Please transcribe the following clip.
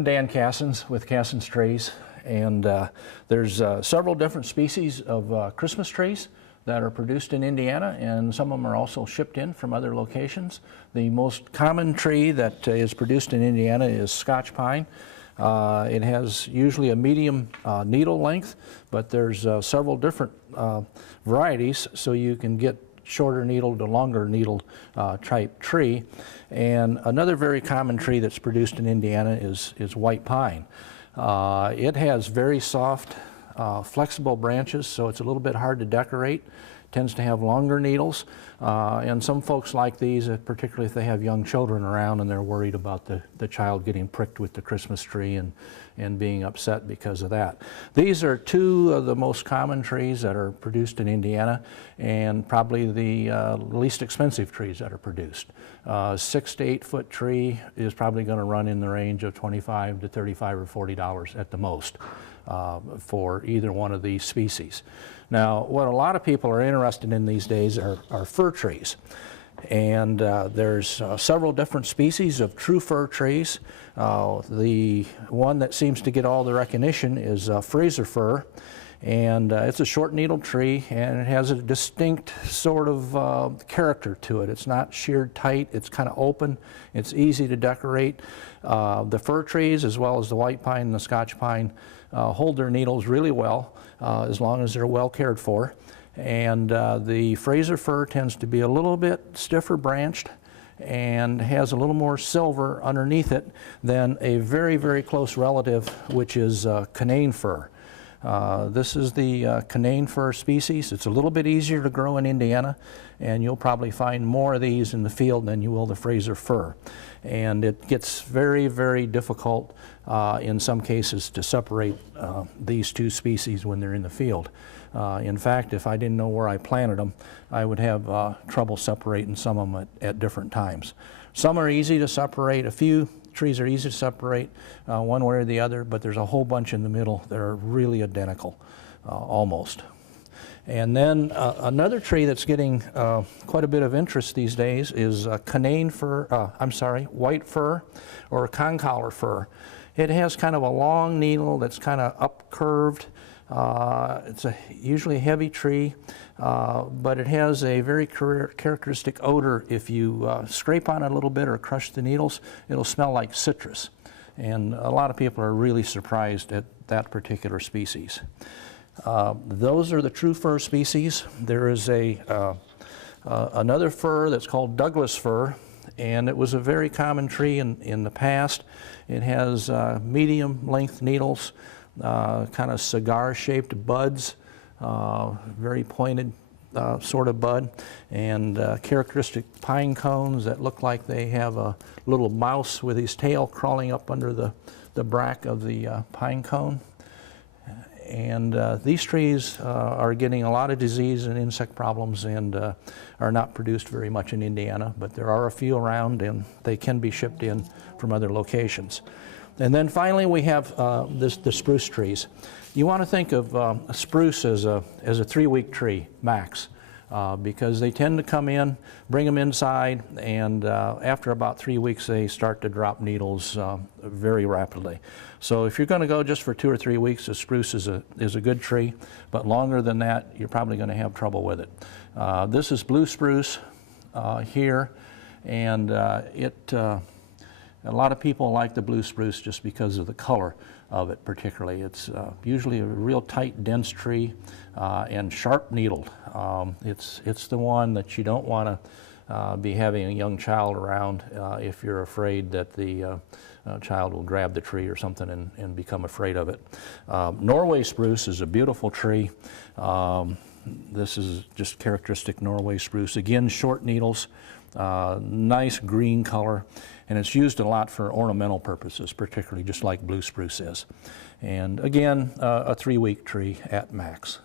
I'm Dan Cassens with Cassens Trees, and there's several different species of Christmas trees that are produced in Indiana, and some of them are also shipped in from other locations. The most common tree that is produced in Indiana is Scotch pine. It has usually a medium needle length, but there's several different varieties, so you can get shorter needle to longer needle type tree. And another very common tree that's produced in Indiana is white pine. It has very soft, flexible branches, so it's a little bit hard to decorate. Tends to have longer needles, and some folks like these, particularly if they have young children around and they're worried about the child getting pricked with the Christmas tree and being upset because of that. These are two of the most common trees that are produced in Indiana, and probably the least expensive trees that are produced. 6 to 8 foot tree is probably going to run in the range of $25 to $35 or $40 at the most for either one of these species. Now, what a lot of people are interested in these days are fir trees. And there's several different species of true fir trees. The one that seems to get all the recognition is Fraser fir. And it's a short-needled tree, and it has a distinct sort of character to it. It's not sheared tight, it's kind of open, it's easy to decorate. The fir trees, as well as the white pine and the Scotch pine, hold their needles really well, as long as they're well cared for. And the Fraser fir tends to be a little bit stiffer branched and has a little more silver underneath it than a very, very close relative, which is Canaan fir. This is the Canaan fir species. It's a little bit easier to grow in Indiana, and you'll probably find more of these in the field than you will the Fraser fir. And it gets very, very difficult in some cases to separate these two species when they're in the field. In fact, if I didn't know where I planted them, I would have trouble separating some of them at different times. Some are easy to separate. A few trees are easy to separate one way or the other, but there's a whole bunch in the middle that are really identical, almost. And then another tree that's getting quite a bit of interest these days is white fir or concolor fir. It has kind of a long needle that's kind of up-curved. It's usually a heavy tree, but it has a very characteristic odor. If you scrape on it a little bit or crush the needles, it'll smell like citrus. And a lot of people are really surprised at that particular species. Those are the true fir species. There is another fir that's called Douglas fir, and it was a very common tree in the past. It has medium length needles, kind of cigar-shaped buds, very pointed sort of bud, and characteristic pine cones that look like they have a little mouse with his tail crawling up under the brack of the pine cone. And these trees are getting a lot of disease and insect problems and are not produced very much in Indiana, but there are a few around, and they can be shipped in from other locations. And then finally we have the spruce trees. You want to think of a spruce as a 3-week tree max, because they tend to come in, bring them inside, and after about 3 weeks they start to drop needles very rapidly. So if you're going to go just for 2 or 3 weeks, the spruce is a good tree, but longer than that you're probably going to have trouble with it. This is blue spruce here, and a lot of people like the blue spruce just because of the color of it particularly. It's usually a real tight, dense tree and sharp needled. It's the one that you don't want to be having a young child around if you're afraid that the child will grab the tree or something and become afraid of it. Norway spruce is a beautiful tree. This is just characteristic Norway spruce. Again, short needles, nice green color, and it's used a lot for ornamental purposes, particularly just like blue spruce is. And again, a 3-week tree at max.